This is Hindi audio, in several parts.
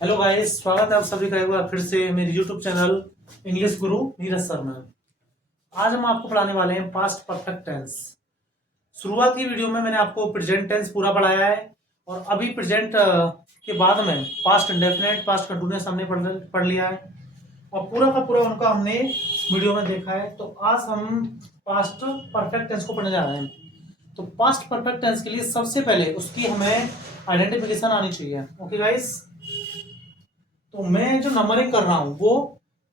हेलो गाइस, स्वागत है आप सभी का एक बार फिर से मेरे यूट्यूब चैनल इंग्लिश गुरु नीरज सर में। आज हम आपको पढ़ाने वाले हैं पास्ट परफेक्ट टेंस। शुरुआत की वीडियो में मैंने आपको प्रेजेंट टेंस पूरा पढ़ाया है और अभी प्रेजेंट के बाद में पास्ट इंडेफिनिट, पास्ट कंटिन्यूअस हमने पढ़ लिया है और पूरा का पूरा उनका हमने वीडियो में देखा है। तो आज हम पास्ट परफेक्ट टेंस को पढ़ने जा रहे हैं। तो पास्ट परफेक्ट टेंस के लिए सबसे पहले उसकी हमें आइडेंटिफिकेशन आनी चाहिए। ओके गाइस, तो मैं जो नंबरिंग कर रहा हूं वो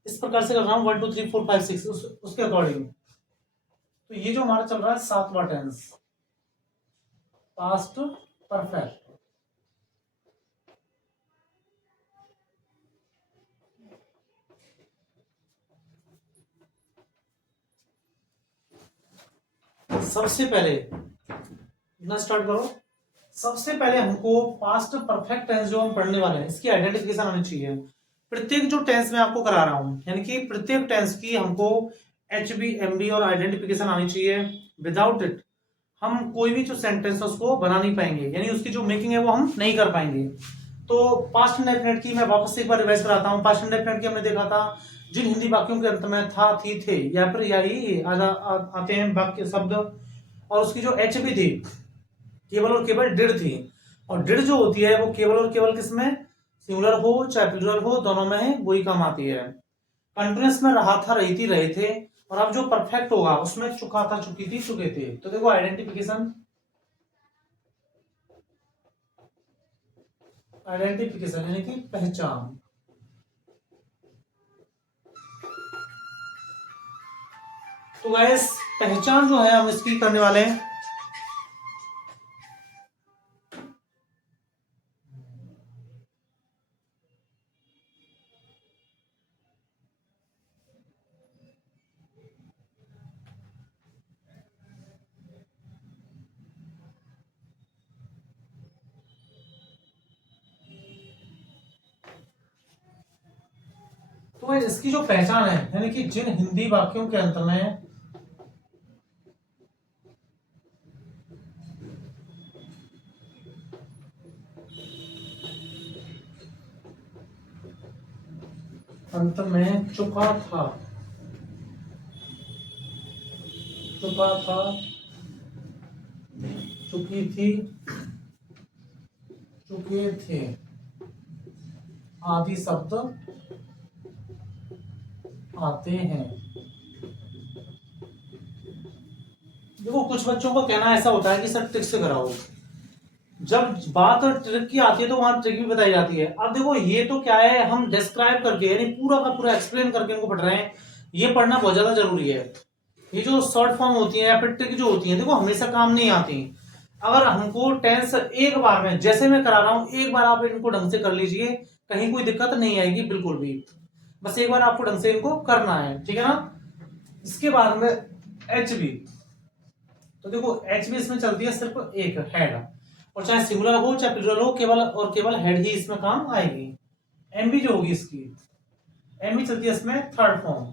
इस प्रकार से कर रहा हूं 1 2 3 4 5 6 उसके अकॉर्डिंग। तो ये जो हमारा चल रहा है सातवां टेंस, पास्ट परफेक्ट। सबसे पहले ना स्टार्ट करो। सबसे पहले हमको पास्ट परफेक्ट टेंस जो हम पढ़ने वाले हैं इसकी आइडेंटिफिकेशन आनी चाहिए। प्रत्येक जो टेंस मैं आपको करा रहा हूं यानी कि प्रत्येक टेंस की हमको HB MB और आइडेंटिफिकेशन आनी चाहिए। विदाउट इट हम कोई भी जो सेंटेंस है उसको बना नहीं पाएंगे, यानी उसकी जो मेकिंग है वो हम नहीं कर पाएंगे। तो पास्ट इंडेफिनिट की मैं वापस से एक बार रिवाइज कराता हूँ। पास्ट इंडेफिनिट की हमने देखा था जिन हिंदी वाक्यों के अंत में था, थी, थे या फिर यही आते हैं वाक्य शब्द, और उसकी जो HB थी केवल और केवल डिड थी। और डिड जो होती है वो केवल और केवल किसमें, सिंगुलर हो चाहे प्लूरल हो, दोनों में है वही काम आती है। कंटिन्यूअस में रहा था, रही थी, रहे थे। और अब जो परफेक्ट होगा उसमें चुका था, चुकी थी, चुके थे। तो देखो आइडेंटिफिकेशन, आइडेंटिफिकेशन यानी कि पहचान। तो गैस पहचान जो है हम इसकी करने वाले हैं। तो इसकी जो पहचान है यानी कि जिन हिंदी वाक्यों के अंत में चुका था, चुका था, चुकी थी, चुके थे आदि शब्द आते हैं। देखो कुछ बच्चों का कहना ऐसा होता है कि सर ट्रिक से कराओ। जब बात ट्रिक की आती है तो वहां ट्रिक भी बताई जाती है। अब देखो ये तो क्या है, हम डिस्क्राइब करके यानी पूरा का पूरा एक्सप्लेन करके इनको पढ़ रहे हैं। ये पढ़ना बहुत ज्यादा जरूरी है। ये जो शॉर्ट फॉर्म होती है या फिर ट्रिक जो होती है देखो हमेशा काम नहीं आती। अगर हमको टेंस एक बार में जैसे मैं करा रहा हूं एक बार आप इनको ढंग से कर लीजिए, कहीं कोई दिक्कत नहीं आएगी बिल्कुल भी। बस एक बार आपको ढंग से इनको करना है, ठीक है ना। इसके बाद में HB, तो देखो HB इसमें चलती है सिर्फ एक हेड, और चाहे सिंगुलर हो चाहे प्लूरल हो, केवल और केवल हेड ही इसमें काम आएगी। MB जो होगी इसकी, MB चलती है इसमें थर्ड फॉर्म।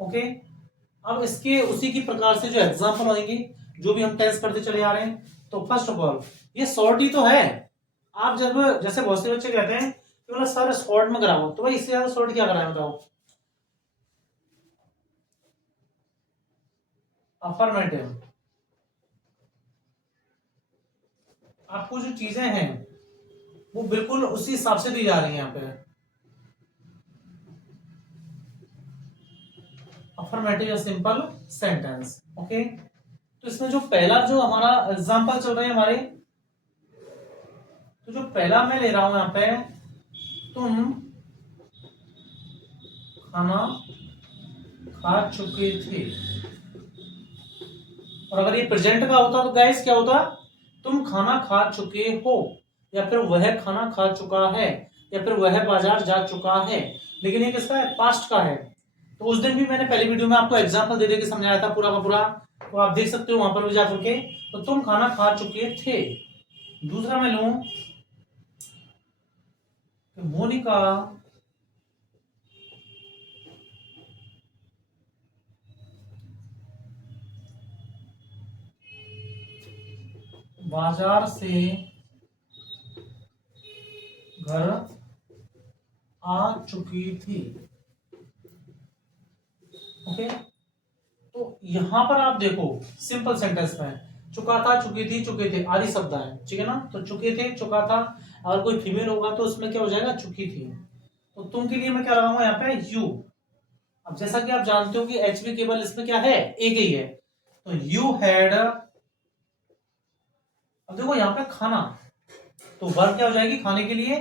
ओके, अब इसके उसी की प्रकार से जो एग्जांपल होंगे जो भी हम टेस्ट करते चले आ रहे हैं। तो फर्स्ट ऑफ ऑल ये शॉर्ट ही तो है। आप जब जैसे बहुत से बच्चे कहते हैं कि बोला सर शॉर्ट में कराओ, तो भाई इससे ज्यादा शॉर्ट क्या कराए बताओ। अफर्मेटिव, आपको जो चीजें हैं वो बिल्कुल उसी हिसाब से दी जा रही है यहाँ पे। अफर्मेटिव या सिंपल सेंटेंस। ओके, तो इसमें जो पहला जो हमारा एग्जांपल चल रहे हैं हमारे, तो जो पहला मैं ले रहा हूं यहाँ पे, तुम खाना खा चुके थे। और अगर ये प्रेजेंट का होता तो गाइस क्या होता, तुम खाना खा चुके हो, या फिर वह खाना खा चुका है, या फिर वह बाजार जा चुका है। लेकिन ये किसका है, पास्ट का है। तो उस दिन भी मैंने पहली वीडियो में आपको एग्जांपल दे दे के समझाया था पूरा का पूरा, तो आप देख सकते हो वहां पर भी जा करके। तो तुम खाना खा चुके थे। दूसरा मैं लूं कि मोनिका बाजार से घर आ चुकी थी। ओके, तो यहां पर आप देखो सिंपल सेंटेंस में चुका था, चुकी थी, चुके थे आदि शब्द है, ठीक है ना। तो चुके थे, चुका था, अगर कोई फीमेल होगा तो उसमें क्या हो जाएगा, चुकी थी। तो तुम के लिए मैं क्या लगाऊंगा यहाँ पे, यू। अब जैसा कि आप जानते हो कि एच बी केवल इसमें क्या है, एक ही है, तो यू हैड। अब देखो यहाँ पे खाना, तो वर्ब क्या हो जाएगी खाने के लिए,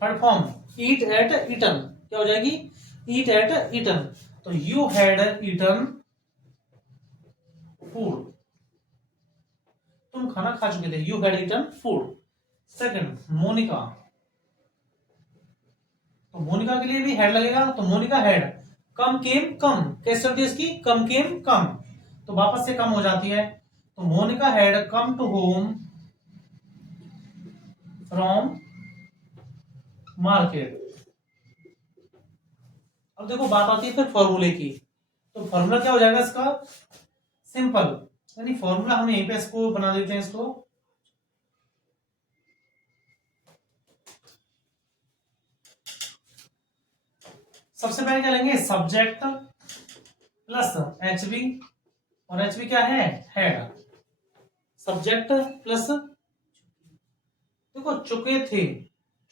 third form, eat ate eaten, क्या हो जाएगी, ईट एट ईटन। तो यू हैड ईटन फूड, तुम खाना खा चुके थे, you had eaten food. Second, Monica, तो मोनिका के लिए भी हैड लगेगा, तो मोनिका हैड कम केम कम, कैसे चलती है इसकी, कम केम कम, तो वापस से कम हो जाती है। तो Monica had come to home from market. अब देखो बात आती है फिर फॉर्मूले की, तो फॉर्मूला क्या हो जाएगा इसका, सिंपल, यानी फॉर्मूला हम यहीं पे इसको बना देते हैं इसको। सबसे पहले क्या लेंगे, सब्जेक्ट प्लस एच बी, और एच बी क्या है, हेड। सब्जेक्ट प्लस, देखो चुके थे,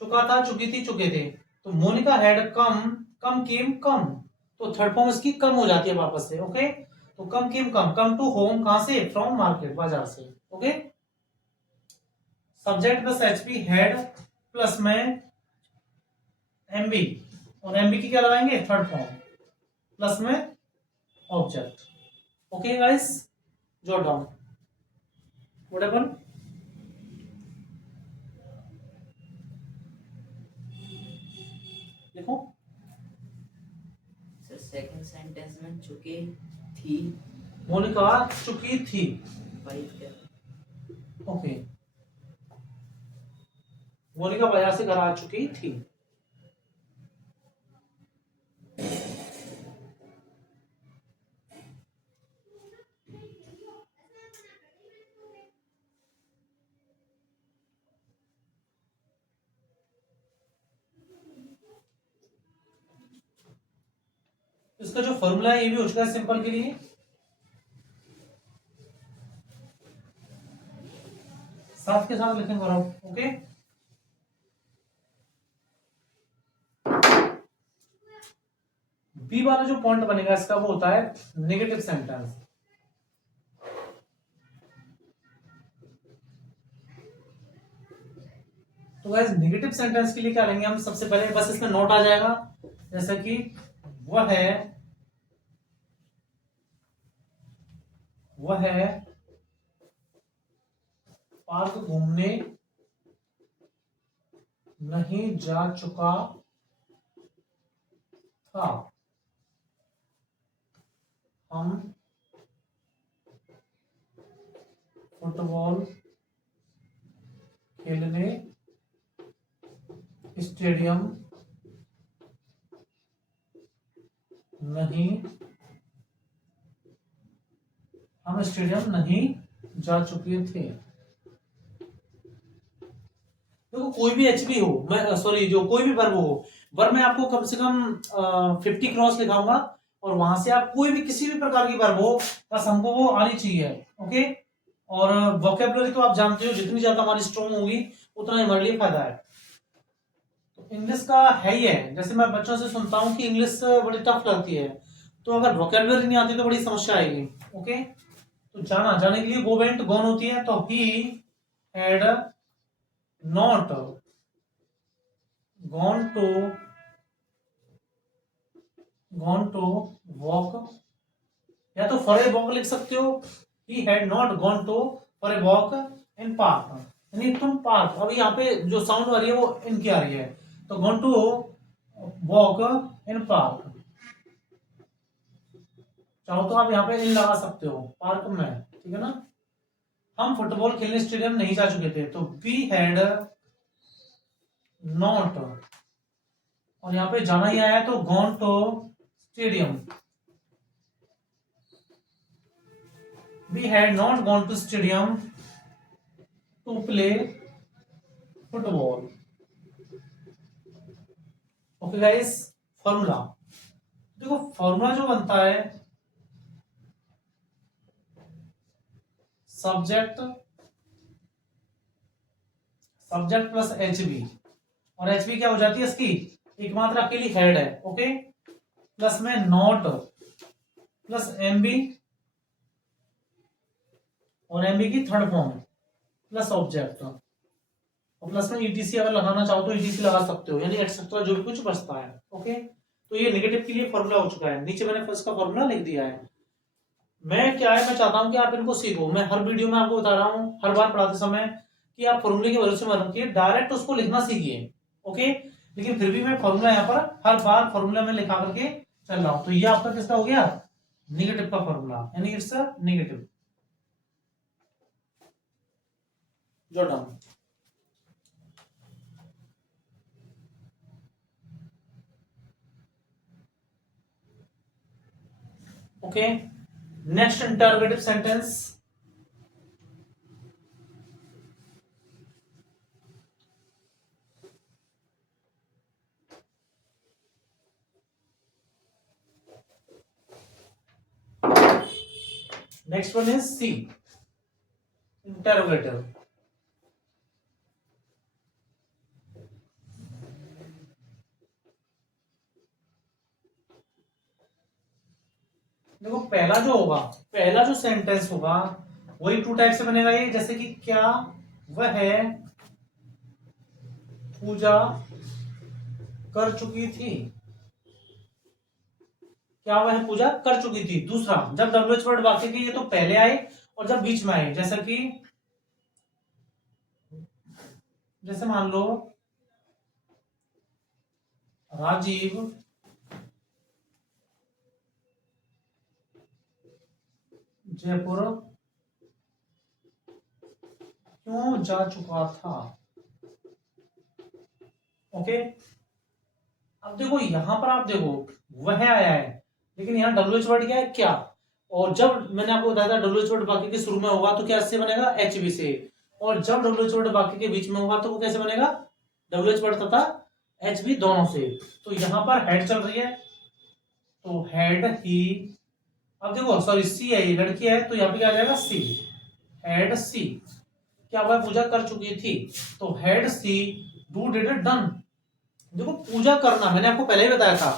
चुका था, चुकी थी, चुके थे, तो मोनिका हैड कम, कम केम कम, तो थर्ड फॉर्म इसकी कम हो जाती है वापस से। ओके, तो कम केम कम, कम टू होम कहां से, फ्रॉम मार्केट, बाजार से। Okay, subject plus HP head plus में एमबी, और एमबी की क्या लगाएंगे, थर्ड फॉर्म, प्लस में object. Okay guys, jot down what happen. देखो सर सेकंड सेंटेंस में चुके थी, मोनिका चुकी थी। वही क्या, ओके, मोनिका बाजार से घर आ चुकी थी। इसका जो फॉर्मूला है ये भी हो चुका है सिंपल के लिए, साथ के साथ लिखेंगे और ओके। बी वाला जो पॉइंट बनेगा इसका वो होता है नेगेटिव सेंटेंस। तो गाइस नेगेटिव सेंटेंस के लिए क्या लेंगे हम, सबसे पहले बस इसमें नोट आ जाएगा, जैसा कि वह है पार्क घूमने नहीं जा चुका था, हम फुटबॉल खेलने स्टेडियम नहीं, हम स्टेडियम नहीं जा चुके थे। देखो कोई भी एचबी हो, मैं सॉरी जो कोई भी वर्ब हो, वर्ब में आपको कम से कम 50 क्रॉस लिखाऊंगा, और वहां से आप कोई भी किसी भी प्रकार की वर्ब हो, बस हमको वो आनी चाहिए। ओके, और वोकेबलरी तो आप जानते हो जितनी ज्यादा हमारी स्ट्रॉन्ग होगी उतना ही हमारे लिए फायदा है। तो इंग्लिश का है ही है, जैसे मैं बच्चों से सुनता हूँ कि इंग्लिश बड़ी टफ लगती है, तो अगर वोकेबलरी नहीं आती तो बड़ी समस्या आएगी। ओके, तो जाने के लिए गो वेंट गॉन होती है, तो he had not gone to walk, या तो फॉर ए वॉक लिख सकते हो, he had not gone to for a walk in park, यानी तुम पार्क, अभी यहाँ पे जो साउंड आ रही है वो इनकी आ रही है, तो gone to walk in park, चाहो तो आप यहाँ पे इन लगा सकते हो पार्क में, ठीक है ना। हम फुटबॉल खेलने स्टेडियम नहीं जा चुके थे, तो वी हैड नॉट, और यहाँ पे जाना ही आया तो gone to stadium, we had not gone to stadium to play football. Okay guys, formula देखो, फॉर्मूला जो बनता है subject subject plus H B, और एच बी क्या हो जाती है इसकी एकमात्र अकेली हेड है, ओके, प्लस में नॉट प्लस एम बी, और एम बी की थर्ड फॉर्म प्लस ऑब्जेक्ट, और प्लस में ईटीसी अगर लगाना चाहो तो ईटीसी लगा सकते हो, यानी एक्सेट्रा जो भी कुछ बचता है, ओके। तो ये नेगेटिव के लिए फॉर्मूला हो चुका है, नीचे मैंने फर्स्ट का फॉर्मूला लिख दिया है। मैं क्या है, मैं चाहता हूं कि आप इनको सीखो, मैं हर वीडियो में आपको बता रहा हूं, हर बार पढ़ाते समय, कि आप फॉर्मूले के भरोसे मत रखिए, डायरेक्ट उसको लिखना सीखिए, ओके। लेकिन फिर भी मैं फॉर्मूला यहाँ पर हर बार फॉर्मूला में लिखा करके चल रहा हूं। तो ये आपका किसका हो गया, नेगेटिव का फॉर्मूला, यानी इट्स नेगेटिव, जो down. Okay, next interrogative sentence. Next one is C, interrogative. देखो पहला जो होगा, पहला जो सेंटेंस होगा वही टू टाइप से बनेगा, ये जैसे कि क्या वह पूजा कर चुकी थी, क्या वह पूजा कर चुकी थी। दूसरा, जब डब्ल्यूएच वर्ड वाक्य के ये तो पहले आए और जब बीच में आए, जैसा कि जैसे मान लो राजीव जयपुर क्यों जा चुका था, ओके। अब देखो यहां पर आप देखो वह आया है, लेकिन यहाँ डब्ल्यूएच वर्ड क्या है, क्या, और जब मैंने आपको बताया था डब्ल्यूएच वर्ड वाक्य के शुरू में होगा तो क्या से बनेगा, एच बी से, और जब डब्ल्यूएच वर्ड वाक्य के बीच में होगा तो वो कैसे बनेगा, डब्ल्यूएच वर्ड तथा एच बी दोनों से। तो यहां पर हेड चल रही है, तो हेड ही, अब देखो सॉरी सी है, ये लड़की है, तो यहाँ पे क्या आ जाएगा सी, हेड सी क्या वह पूजा कर चुकी थी, तो had she do did done. देखो पूजा करना मैंने आपको पहले ही बताया था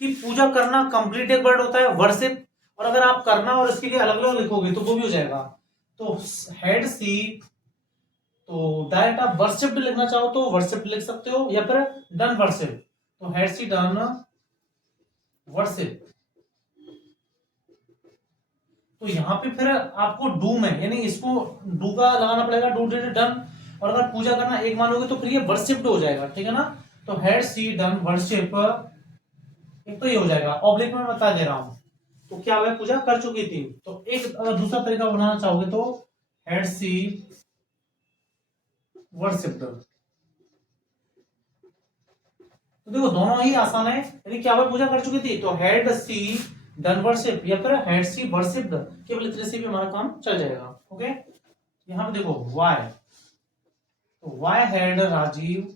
कि पूजा करना कंप्लीट एक वर्ड होता है, वर्शिप, और अगर आप करना और इसके लिए अलग अलग लिखोगे तो वो भी हो जाएगा। तो हेड सी, तो डायरेक्ट आप वर्शिप भी लिखना चाहो तो वर्शिप लिख सकते हो, या फिर डन वर्शिप, तो हेड सी डन वर्शिप। तो यहाँ पे फिर आपको डू में, यानी इसको डू का लगाना पड़ेगा, डू डिड डन, और अगर पूजा करना एक मानोगे तो फिर ये वर्शिप्ड हो जाएगा, ठीक है ना। तो हैड सी डन वर्शिप, एक तो ये हो जाएगा, ऑब्लिक में बता दे रहा हूं, तो क्या वह पूजा कर चुकी थी। तो एक अगर दूसरा तरीका बनाना चाहोगे तो हैड सी वर्शिप्ड। तो देखो दोनों ही आसान है, यानी क्या वह पूजा कर चुकी थी, तो हैड सी डन वर्शिप या फिर हैड सी वर्शिप्ड, केवल इतने से भी हमारा काम चल जाएगा, ओके। यहां पे देखो वाई, तो Y had Rajiv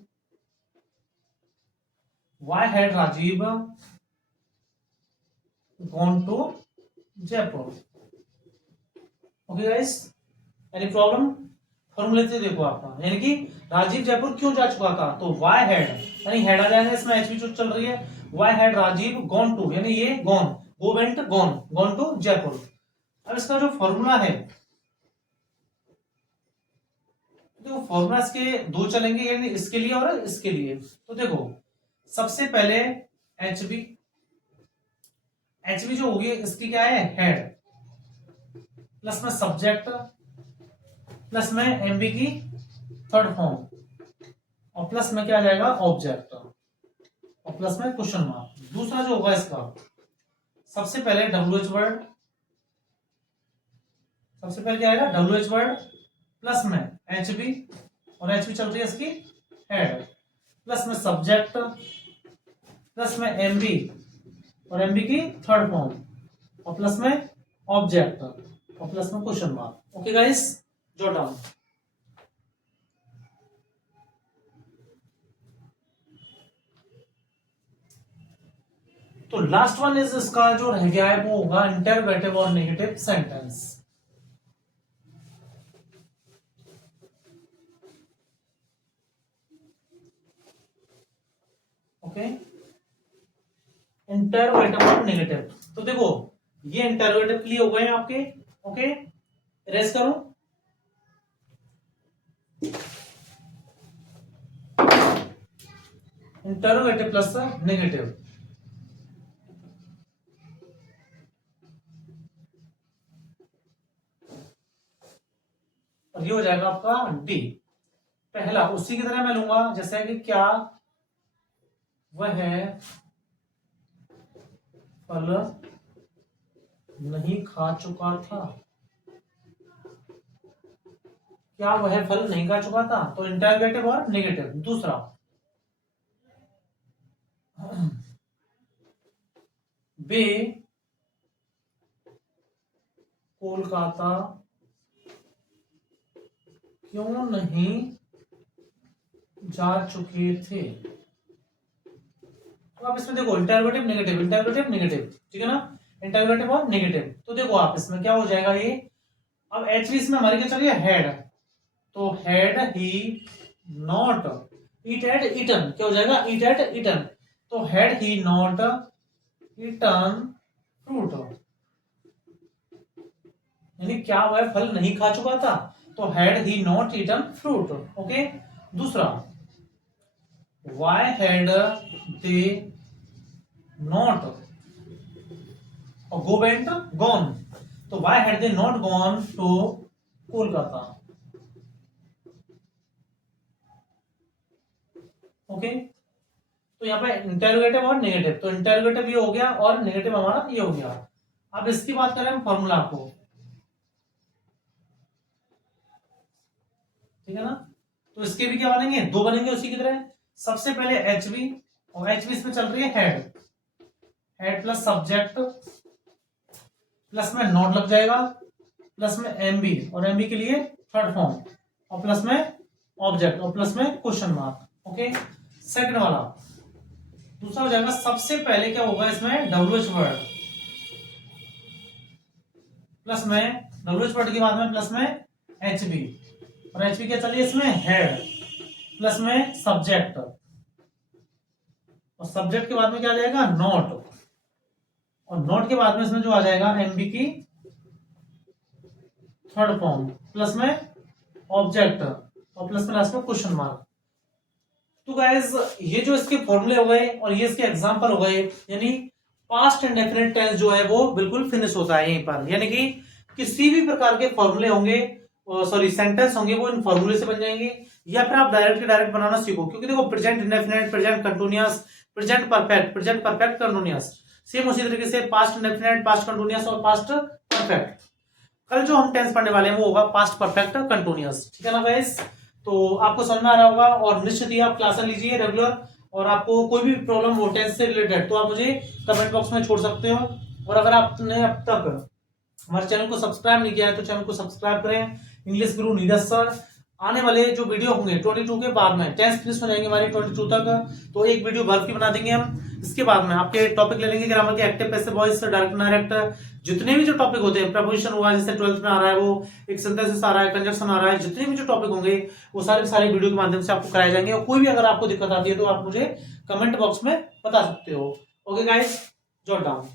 gone to Jaipur, okay guys, any problem. फॉर्मूले से देखो आपका, यानी कि राजीव जयपुर क्यों जा चुका था, तो वाई हैड, यानी हेड आ जाएगा, इसमें एचपी जो चल रही है, Y had Rajiv gone to, यानी ये gone, go went gone to Jaipur. अब इसका जो फॉर्मूला है, देखो फॉर्मूला इसके दो चलेंगे, यानी इसके लिए और इसके लिए। तो देखो सबसे पहले एचबी, एचबी जो होगी इसकी क्या है, हेड, प्लस में सब्जेक्ट, प्लस में एमबी की थर्ड फॉर्म, और प्लस में क्या आ जाएगा ऑब्जेक्ट, और प्लस में क्वेश्चन मार्क। दूसरा जो होगा इसका, सबसे पहले डब्ल्यूएच वर्ड, सबसे पहले क्या आएगा डब्ल्यूएच वर्ड, प्लस में एचबी, और एचबी चल रही है इसकी हेड, प्लस में सब्जेक्ट, प्लस में एमबी, और एमबी की थर्ड फॉर्म, और प्लस में ऑब्जेक्ट, और प्लस में question mark, okay guys, jot down. तो लास्ट वन इज इसका जो रह गया है वो होगा इंटरोगेटिव और नेगेटिव सेंटेंस। ओके, इंटरोगेटिव और नेगेटिव। तो देखो ये इंटरोगेटिव के लिए हो गए आपके। ओके, इरेज करो। इंटरोगेटिव प्लस नेगेटिव, और ये हो जाएगा आपका डी। पहला उसी की तरह मैं लूंगा जैसे कि क्या वह फल नहीं खा चुका था, क्या वह फल नहीं खा चुका था, तो इंटरोगेटिव और नेगेटिव। दूसरा वे कोलकाता क्यों नहीं जा चुके थे। तो आप इसमें देखो इंटरोगेटिव नेगेटिव, इंटरोगेटिव नेगेटिव, ठीक है ना, इंटरोगेटिव और नेगेटिव। तो देखो आप इसमें क्या हो जाएगा ये, अब एचवी इसमें हमारे क्या चल रही है, हेड, तो had he not eat ate eaten, क्या हो जाएगा, ईट एट ईटन। तो had he not eaten fruit, यानी क्या वह फल नहीं खा चुका था, तो had he not eaten fruit. Okay, दूसरा why had they not go went gone, तो Y had they not gone to Kolkata. Okay, तो यहाँ पे इंटरोगेटिव और नेगेटिव, तो इंटरोगेटिव ये हो गया और नेगेटिव हमारा ये हो गया। अब इसकी बात करें हम फॉर्मूला को, ठीक है ना, तो इसके भी क्या बनेंगे, दो बनेंगे उसी की तरह। सबसे पहले एचवी, और एचवी इसमें चल रही है head, head plus subject plus में नॉट लग जाएगा, प्लस में एमबी, और एमबी के लिए थर्ड फॉर्म, और प्लस में ऑब्जेक्ट, और प्लस में क्वेश्चन मार्क। ओके, सेकंड वाला दूसरा हो जाएगा, सबसे पहले क्या होगा इसमें, डब्ल्यूएच वर्ड, प्लस में डब्ल्यूएच वर्ड के बाद में प्लस में एचबी, और एचबी क्या चलिए इसमें, हेड प्लस में सब्जेक्ट, और सब्जेक्ट के बाद में क्या आ जाएगा, नोट, और नोट के बाद में इसमें जो आ जाएगा एमबी की थर्ड फॉर्म, प्लस में ऑब्जेक्ट, और प्लस में लास्ट में क्वेश्चन मार्क। तो गाइस ये जो इसके फॉर्मूले हो गए और ये इसके एग्जांपल हो गए, यानी पास्ट इंडेफिनिट टेंस जो है वो बिल्कुल फिनिश होता है यहीं पर, यानी कि किसी भी प्रकार के फॉर्मूले होंगे, सॉरी सेंटेंस होंगे, वो इन फॉर्मूले से बन जाएंगे, या फिर आप डायरेक्ट बनाना सीखो। क्योंकि देखो present indefinite, present continuous, present perfect continuous, same उसी तरीके से पास्ट इंडेफिनिट, पास्ट कंटीन्यूअस और पास्ट परफेक्ट। कल जो हम टेंस पढ़ने वाले हैं वो होगा पास्ट परफेक्ट कंटीन्यूअस, ठीक है ना गाइस। तो आपको समझ में आ रहा होगा, और निश्चित ही आप क्लासेस लीजिए रेगुलर, और आपको कोई भी प्रॉब्लम हो टेंस से रिलेटेड तो आप मुझे कमेंट बॉक्स में छोड़ सकते हो। और अगर आपने अब तक हमारे चैनल को सब्सक्राइब नहीं किया है तो चैनल को सब्सक्राइब करें। इंग्लिश गुरु नीरज सर, आने वाले जो वीडियो होंगे 22 के बाद में, टेंस फिनिश हो जाएंगे हमारे 22 तक, तो एक वीडियो वर्क की बना देंगे हम। इसके बाद में आपके टॉपिक ले लेंगे ग्रामर के, active passive voice, direct direct, जितने भी जो टॉपिक होते हैं, प्रपोजिशन हुआ जैसे 12th में आ रहा है वो, एक सिंथेसिस आ रहा है, कंजक्शन आ रहा है, जितने भी जो टॉपिक होंगे वो सारे सारे वीडियो के माध्यम से आपको कराए जाएंगे। और कोई भी अगर आपको दिक्कत आती है तो आप मुझे कमेंट बॉक्स में बता सकते हो। Okay guys, jot down.